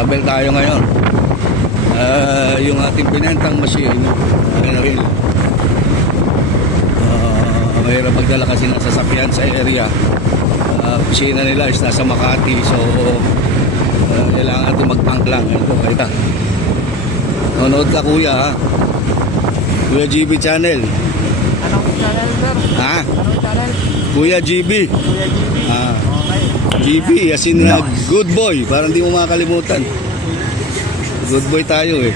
travel tayo ngayon. Yung ating pinentang machine ay na rin. Mahirap magdala kasi nasa sasakyan sa area. Kusina nila is nasa Makati, so kailangan natin mag-tank lang. Ito, kita. Nanonood ka kuya, ha? Kuya GB channel. Anong channel, sir? Ha? Anong channel? Kuya GB. Kuya GB. Okay. GB, as in good boy, para hindi mo makakalimutan. Good boy tayo eh.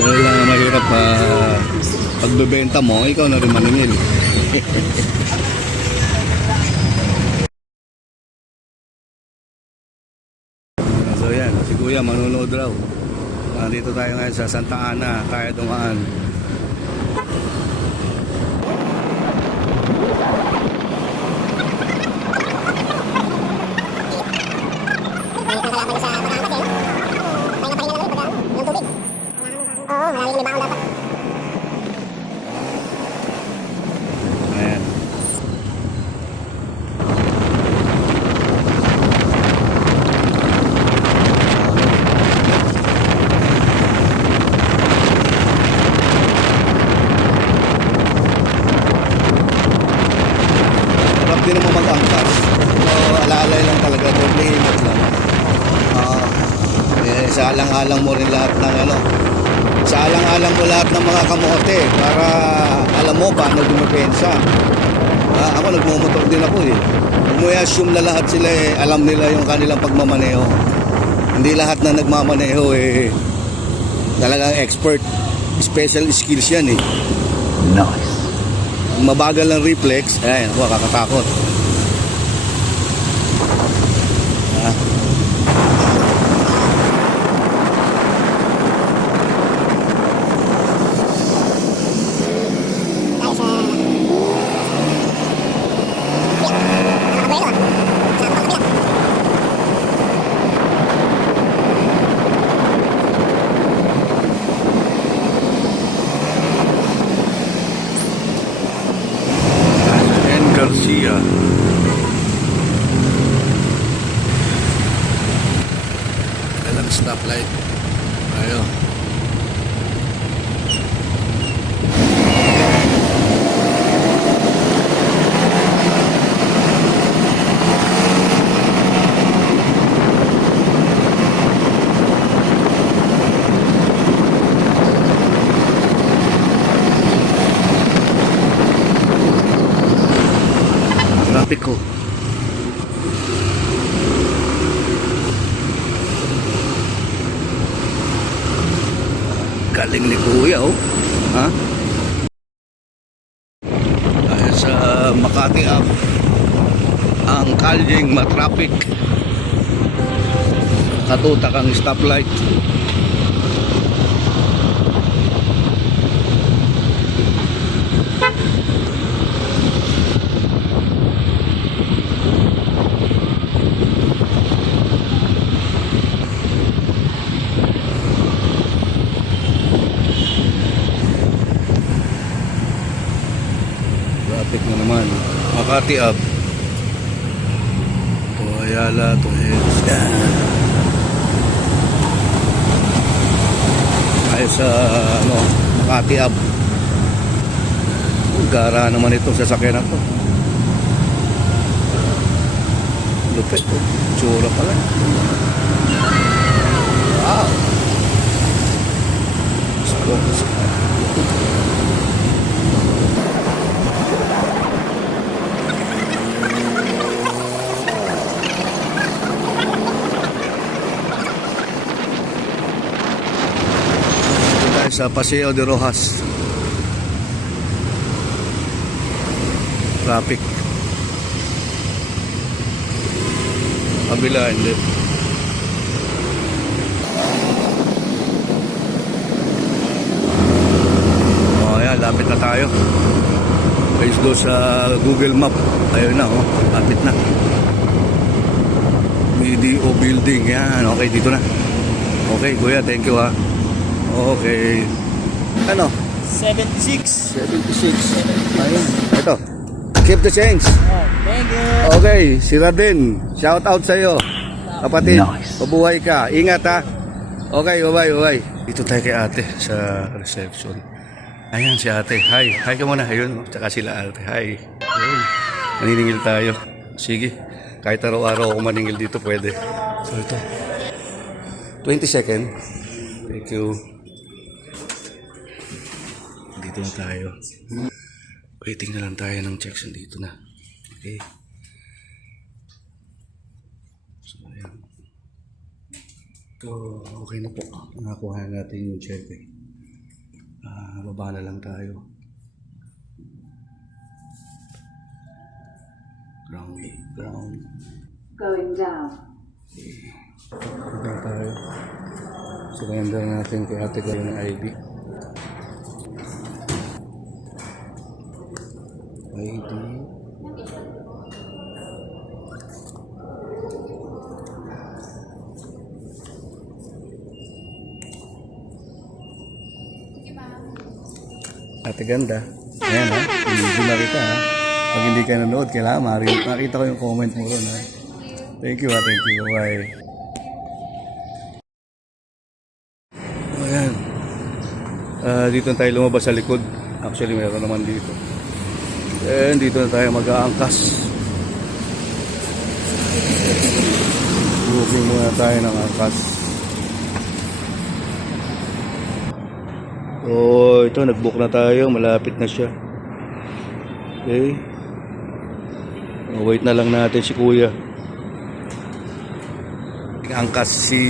Pero lang mahirap pagbebenta mo, ikaw na rin maningil. So yan, si Kuya manunood raw. Dito tayo ngayon sa Santa Ana, kaya dumaan. Ayan. Sarap din naman mag-angkas. So, alalay lang talaga, doble ingat lang. Saalang-alang mo rin lahat ng saalang-alang mo lahat ng mga kamote para alam mo paano dumepensa. Ako nagmumotor din ako eh. Huwag mo i-assume na lahat sila alam nila yung kanilang pagmamaneho. Hindi lahat na nagmamaneho talagang expert. Special skills yan eh. Nice. Mabagal ng reflex, ayan, ako kakatakot. Garcia. Alam, stoplight. Ayo. Traffic ko. Galing ni Kuya, oh. Ha? Dahil sa Makati Ave, ang kalyeng matraffic. Katutak ang stoplight. Traffic na naman. Makati Ave. To Ayala, to Hills. Ay sa Makati Ave. Gara naman itong sasakyan na to. Lupit. Tsura pala. Wow. Sports. Sa Paseo de Rojas. Traffic. Kabila hindi. Ayan, lapit na tayo. Based doon sa Google Map. Ayun na, lapit na. BDO building. Yan, okay, dito na. Okay, kuya, thank you ha. Okay. Ano? 76. 76. Ayun. Ito. Keep the change. Oh, thank you. Okay, si Radin. Shout out sa iyo. Kapatid, mabuhay ka. Ingat ha. Okay, bye-bye. Dito tayo kay ate sa reception. Ayan si ate. Hi. Hi ka muna. Ayun. Tsaka sila ate. Hi. Ayun. Maniningil tayo. Sige. Kahit araw-araw ako maningil dito, pwede. So ito. 20 second. Thank you. Dito na tayo. Waiting na lang tayo ng checks. Dito na. Okay. So, ayan. So, okay na po. Nakakuha natin yung check eh. Baba na lang tayo. Ground. Going down. Baba tayo. Surrender natin kay ate ko ng ID. ID. Ate ganda. Ayan ha. Hindi na kita ha. Pag hindi ka nanood, kailangan makita ko yung comment mo ron ha. Thank you ha. Thank you. Bye. Ayan. Dito na tayo lumabas sa likod. Actually, meron naman dito. And dito na tayo mag-aangkas. Booking muna tayo ng angkas. Oh, ito nag-book na tayo, malapit na siya. Okay. Wait na lang natin si Kuya. Angkas si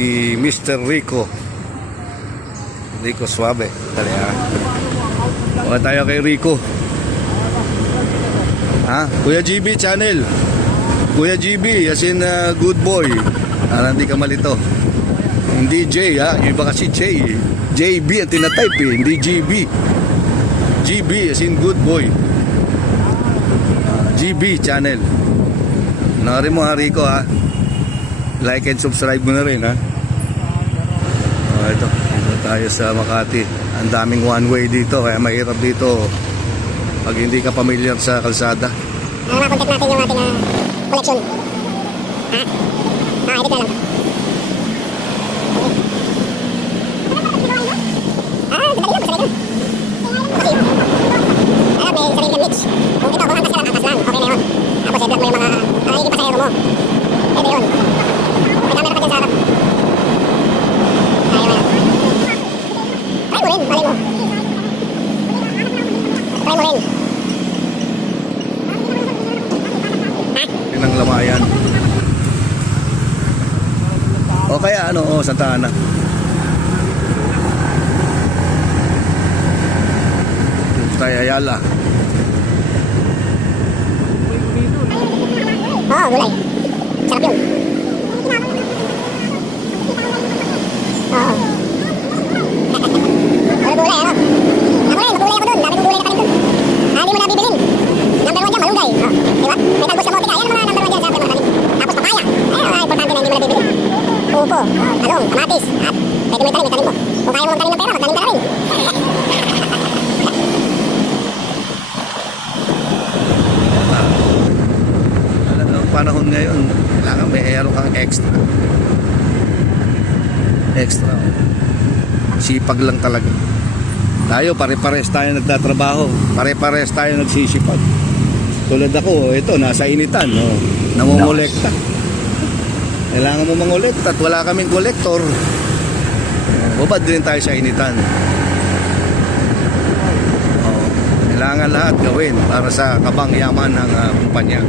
Mr. Rico. Rico Suave. Dali ha. Wala tayo kay Rico. Ha? Kuya GB channel. Kuya GB as in good boy. Hindi ka malito. Hindi J ha. Yung iba kasi J. JB ang tinatype eh, hindi GB. GB as in good boy. GB channel. Nakarin mo ha Rico ha. Like and subscribe mo na rin ha. Ito tayo sa Makati. Ang daming one way dito kaya mahirap dito pag hindi ka familiar sa kalsada. Makontak natin yung ating collection. Ha? Edit na lang. Madali lang, masarili lang. Kasi, may sarili kang mix. Kung ito, kung angkas ka lang, angkas lang. Okay na yun. Tapos, i-vlog mo yung mga nagiging pasahero mo. Pwede yun. May camera pa dyan sa harap. Ayaw na. Try mo rin, malay mo. Try mo rin. Yun ang lamayan. O kaya ano, Santa Ana. Tayo Ayala. Oo, gulay. Sarap yun. Oo. Ano gulay, ano? Ako rin, magulay ako dun. Dami kong gulay na kanin dun. Hindi mo na bibilin. Number 1 dyan, malunggay. Diba? May talbos sa motika. Yan ang mga number 1 dyan sa ating mga kanin. Tapos papaya. Ayun, importante na hindi mo na bibilin. Upo, talong, kamatis. At pwede mo itanim mo. Kung kaya mo magtanim ng pera, magtanim ka na rin. Panahon ngayon, kailangan may aero kang extra. Sipag lang talaga. Tayo, pare-pares tayo nagtatrabaho. Pare-pares tayo nagsisipag. Tulad ako, ito, nasa initan. No? Namumolekta. Kailangan mo mangolekta at wala kaming kolektor. Babad din tayo sa initan. Kailangan lahat gawin para sa kabangyaman ng kumpanya.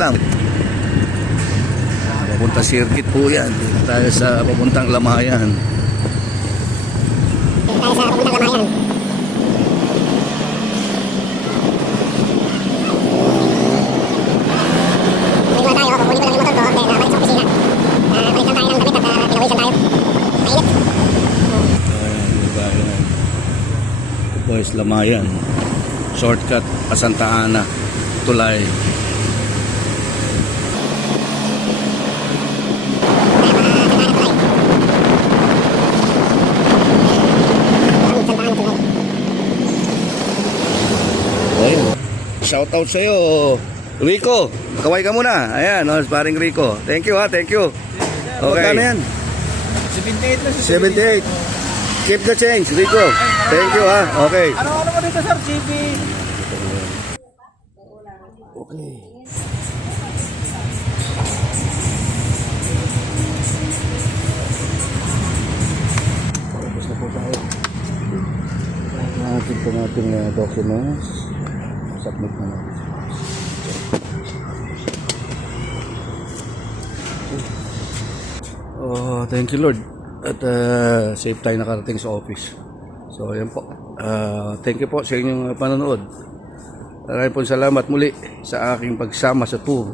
Lang. Papunta circuit po yan. Dito tayo sa papuntang Lamayan. Tayo sa papuntang Lamayan. Kunin mo tayo. Kukunin ko lang yung motor ko. Then, balik sa opisina. Balik lang tayo ng damit at pinawisan tayo. Mainit. Ito po is Lamayan. Shortcut pa Santa Ana. Tulay. Ayun. Shout out sa'yo, Rico, kaway ka muna. Ayan, paring Rico. Thank you ha, thank you. Okay. Magkano yan? 78 na 78. Keep the change, Rico. Thank you ha. Okay. Ano mo dito, sir? GB. Okay. Tapos na po tayo. Natin po natin documents. Submit na natin. Oh, thank you Lord. At safe tayo nakarating sa office. So, ayan po. Thank you po sa inyong panonood. Maraming po salamat muli sa aking pagsama sa tour